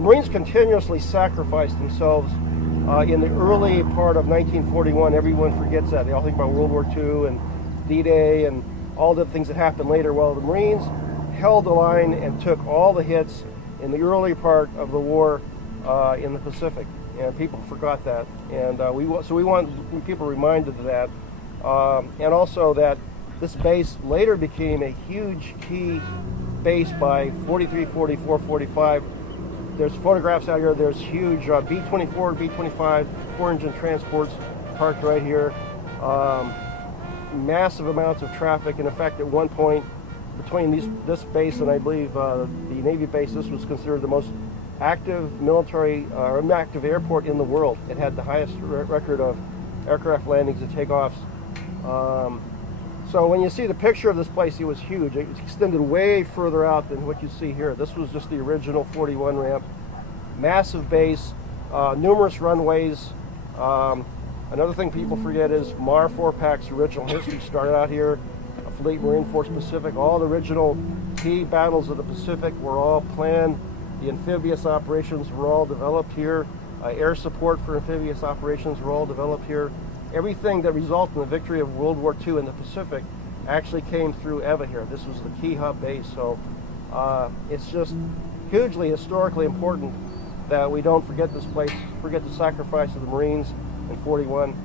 the Marines continuously sacrificed themselves in the early part of 1941. Everyone forgets that. They all think about World War II and D-Day and all the things that happened later. Well, the Marines held the line and took all the hits in the early part of the war in the Pacific, and people forgot that. And we want people reminded of that, and also that this base later became a huge key base by 43, 44, 45. There's photographs out here. There's huge B-24, B-25 four-engine transports parked right here. Massive amounts of traffic. And in fact, at one point, between this base and I believe the Navy base, this was considered the most active military or active airport in the world. It had the highest record of aircraft landings and takeoffs. So when you see the picture of this place, it was huge. It extended way further out than what you see here. This was just the original 41 ramp. Massive base, numerous runways. Another thing people forget is MAR 4-Pac's original history started out here. Fleet Marine Force Pacific, all the original key battles of the Pacific were all planned. The amphibious operations were all developed here. Air support for amphibious operations were all developed here. Everything that resulted in the victory of World War II in the Pacific actually came through EVA here. This was the key hub base, so it's just hugely historically important that we don't forget this place, forget the sacrifice of the Marines in 41,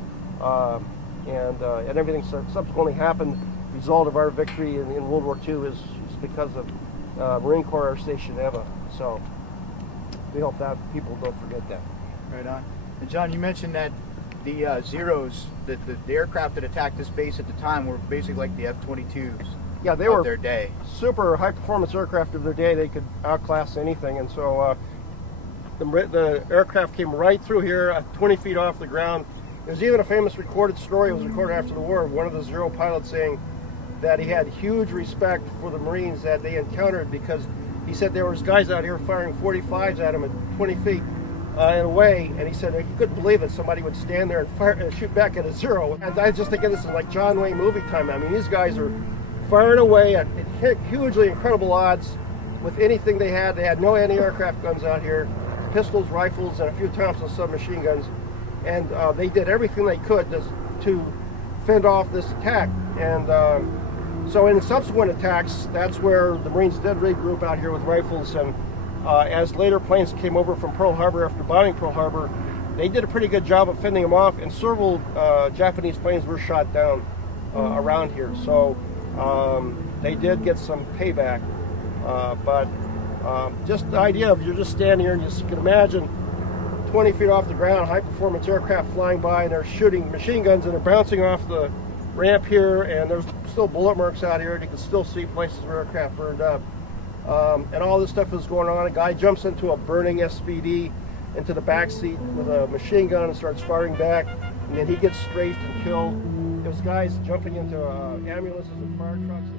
and everything subsequently happened. The result of our victory in World War II is because of Marine Corps Air Station EVA. So we hope that people don't forget that. Right on. And John, you mentioned that the Zeros, the aircraft that attacked this base at the time were basically like the F-22s. Yeah, they were their day. Super high-performance aircraft of their day. They could outclass anything, and so the aircraft came right through here, 20 feet off the ground. There's even a famous recorded story. It was recorded after the war of one of the Zero pilots saying that he had huge respect for the Marines that they encountered, because he said there was guys out here firing 45s at him at 20 feet away, and he said he couldn't believe it. Somebody would stand there and fire and shoot back at a Zero. And I was just thinking this is like John Wayne movie time. I mean, these guys are firing away at hugely incredible odds with anything they had. They had no anti-aircraft guns out here, pistols, rifles, and a few Thompson submachine guns. And they did everything they could to fend off this attack. And so in subsequent attacks, that's where the Marines did regroup out here with rifles. And as later planes came over from Pearl Harbor after bombing Pearl Harbor, they did a pretty good job of fending them off, and several Japanese planes were shot down around here. So they did get some payback. But just the idea of you're just standing here and you can imagine 20 feet off the ground, high-performance aircraft flying by, and they're shooting machine guns, and they're bouncing off the ramp here, and there's still bullet marks out here, and you can still see places where aircraft burned up. And all this stuff is going on. A guy jumps into a burning SPD into the back seat with a machine gun and starts firing back, and then he gets strafed and killed. There's guys jumping into ambulances and fire trucks.